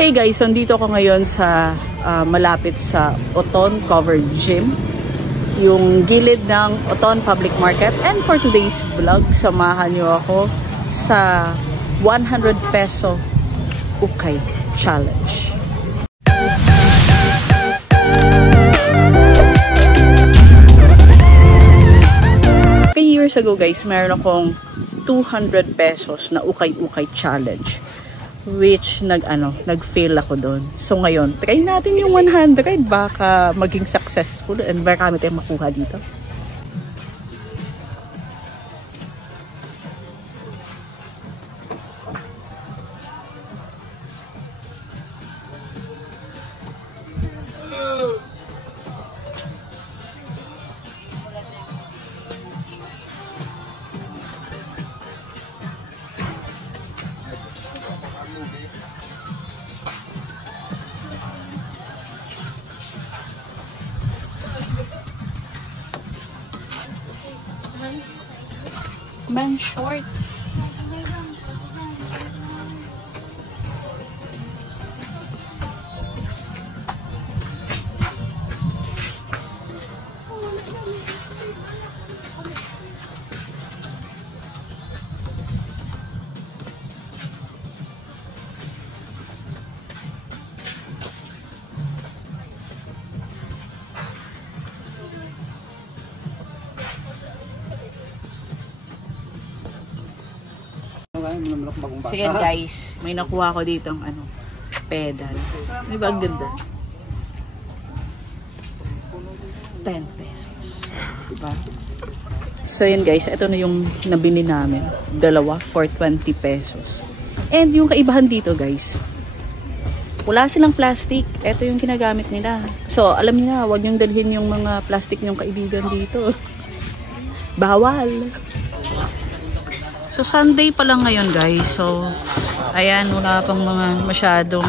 Hey guys, nandito ako ngayon sa malapit sa Oton Covered Gym, yung gilid ng Oton Public Market. And for today's vlog, samahan nyo ako sa 100 peso ukay challenge. Years ago guys, meron akong 200 pesos na ukay-ukay challenge, which nag-fail ako doon. So ngayon, try natin yung 100, baka maging successful and baka kami tayong makuha dito. Man shorts. Sige guys, may nakuha ko dito ang pedal. Di ba ang ganda? 10 pesos. Diba? So yun guys, ito na yung nabili namin. Dalawa for 20 pesos. And yung kaibahan dito guys, wala silang plastic. Ito yung ginagamit nila. So alam niyo na, huwag niyong dalhin yung mga plastic niyong kaibigan dito. Bawal. So Sunday pa lang ngayon guys. So ayan, wala pang mga masyadong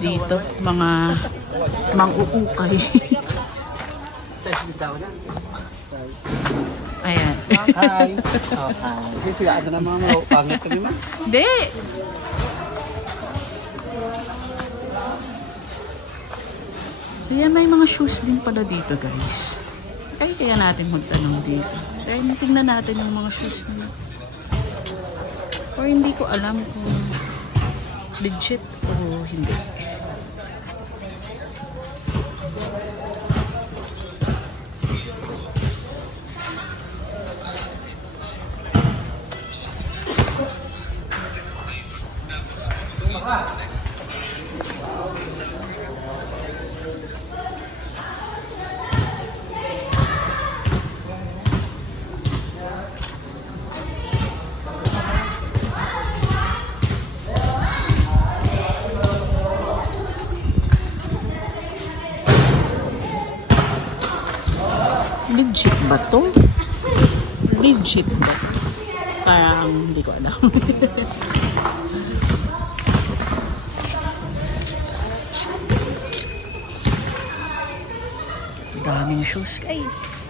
dito, mga mang-uukay. Ayan. Hi. Sisigaan na mga pangit kami ma. Hindi. So yan, may mga shoes din pala dito guys. Kaya natin magtanong dito. Kaya tingnan natin yung mga shoes nila. Or hindi ko alam kung legit o hindi. Legit ba to? Legit ba? Parang hindi ko alam. Daming shoes guys.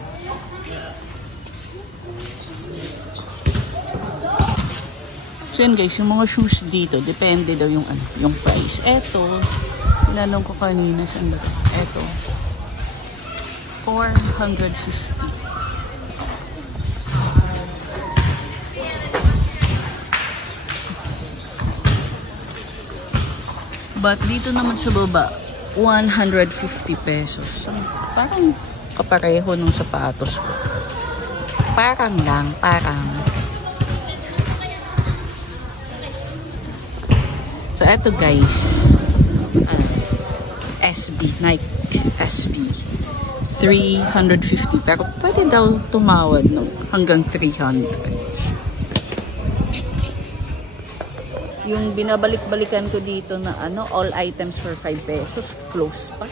So yun guys, yung mga shoes dito, depende daw yung yung price. Eto, tinanong ko kanina saan ba? Eto. 450. But dito naman sa baba, 150 pesos. So, parang kapareho nung sapatos ko. Parang lang, parang. So, eto guys. SB, Nike SB. 350, pero pwede daw tumawad no, hanggang 300. Yung binabalik-balikan ko dito na all items for 5 pesos, close pa.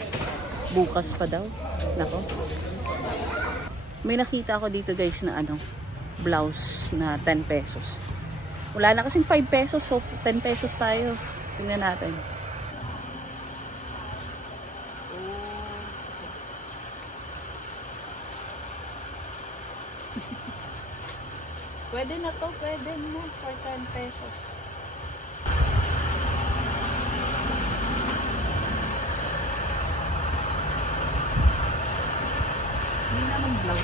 Bukas pa daw. Nako. May nakita ako dito guys na blouse na 10 pesos. Wala na kasing 5 pesos, so 10 pesos tayo. Tingnan natin. Pwede na to, pwede na for 10 pesos. lang.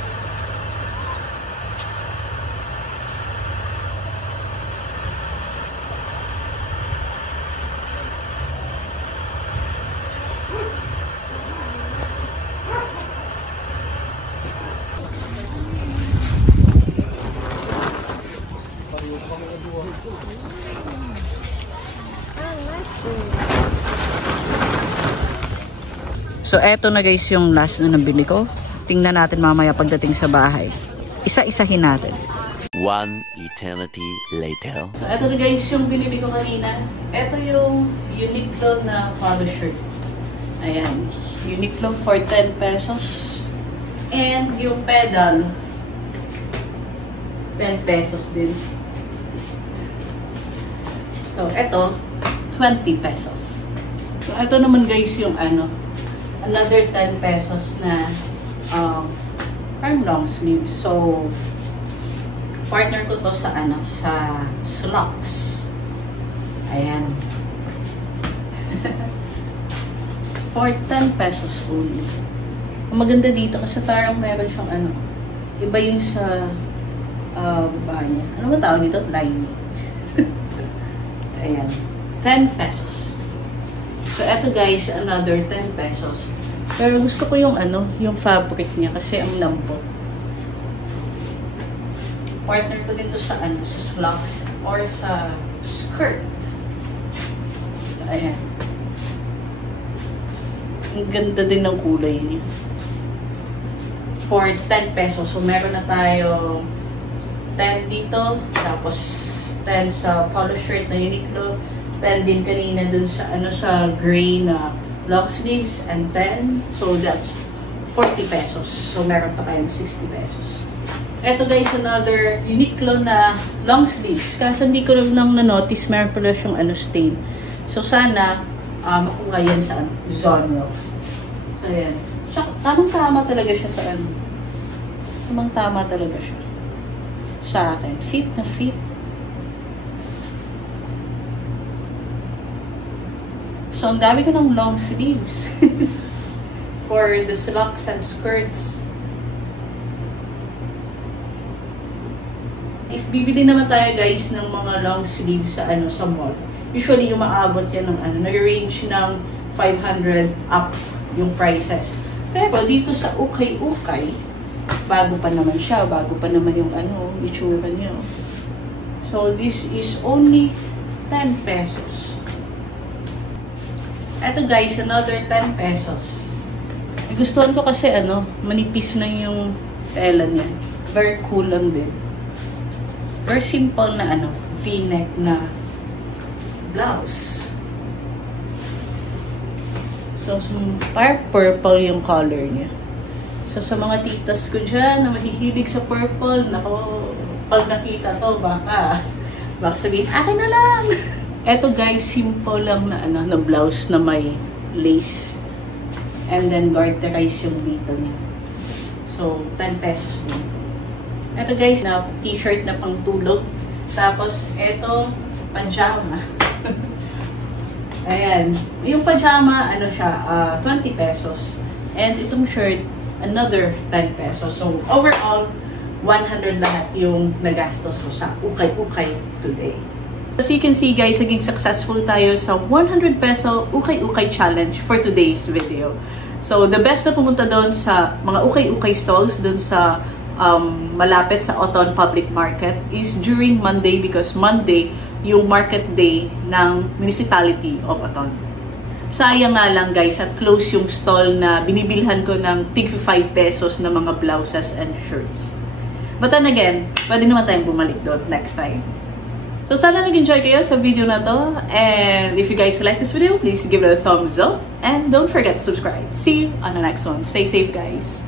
So, eto na guys yung last na nabili ko. Tingnan natin mamaya pagdating sa bahay. Isa-isahin natin. One eternity later. So, eto na guys yung binili ko kanina. Eto yung Uniqlo na polo shirt. Ayan. Uniqlo for 10 pesos. And yung pedal, 10 pesos din. So, eto, 20 pesos. So, eto naman guys yung another 10 pesos na parang long sleeves. So, partner ko to sa sa slacks. Ayan. For 10 pesos only. Ang maganda dito kasi parang meron siyang iba yung sa baba niya. Ano ba tawag dito? Line. Ayan. 10 pesos. So, eto guys, another 10 pesos. Pero gusto ko yung yung fabric niya kasi ang lambot. Partner ko dito sa sa slacks or sa skirt. Ayan. Ang ganda din ng kulay niya. For 10 pesos. So, meron na tayo 10 dito. Tapos, 10 sa polo shirt na Uniqlo. 10 din kanina dun sa sa gray na long sleeves and 10. So, that's 40 pesos. So, meron pa tayong 60 pesos. Ito guys, another Uniqlo na long sleeves. Kasi hindi ko lang na-notice, meron pala siyang stain. So, sana makuha yan sa Zonrox. So, yan. Tamang-tama talaga siya sa Tamang-tama talaga siya. Sa akin. Fit na fit. So, ang dami ko ng long sleeves. For the slacks and skirts. If bibili naman tayo guys ng mga long sleeves sa sa mall, usually yung maabot yan ng nag-range ng 500 up yung prices. Pero dito sa ukay-ukay, bago pa naman siya, bago pa naman yung itsura niya. So, this is only 10 pesos. Eto guys, another 10 pesos. Gustuhan ko kasi manipis na yung tela niya. Very cool lang din. Very simple na V-neck na blouse. So, parang purple yung color niya. So, sa mga titas ko dyan na mahihilig sa purple, nako, pag nakita to, baka sabihin, akin na lang! Eto guys, simple lang na na blouse na may lace. And then garterize yung dito niya. So, 10 pesos din. Eto guys, na t-shirt na pang tulog. Tapos, eto, pajama. Ayan. Yung pajama, siya, 20 pesos. And itong shirt, another 10 pesos. So, overall, 100 lahat yung nagastos ko sa ukay-ukay today. As you can see guys, naging successful tayo sa 100 peso ukay-ukay challenge for today's video. So, the best na pumunta doon sa mga ukay-ukay stalls doon sa malapit sa Oton Public Market is during Monday because Monday yung market day ng Municipality of Oton. Sayang nga lang guys at close yung stall na binibilhan ko ng tig 5 pesos na mga blouses and shirts. But then again, pwede naman tayong bumalik doon next time. So, sana nag-enjoy kayo sa video na to. And if you guys like this video, please give it a thumbs up. And don't forget to subscribe. See you on the next one. Stay safe, guys.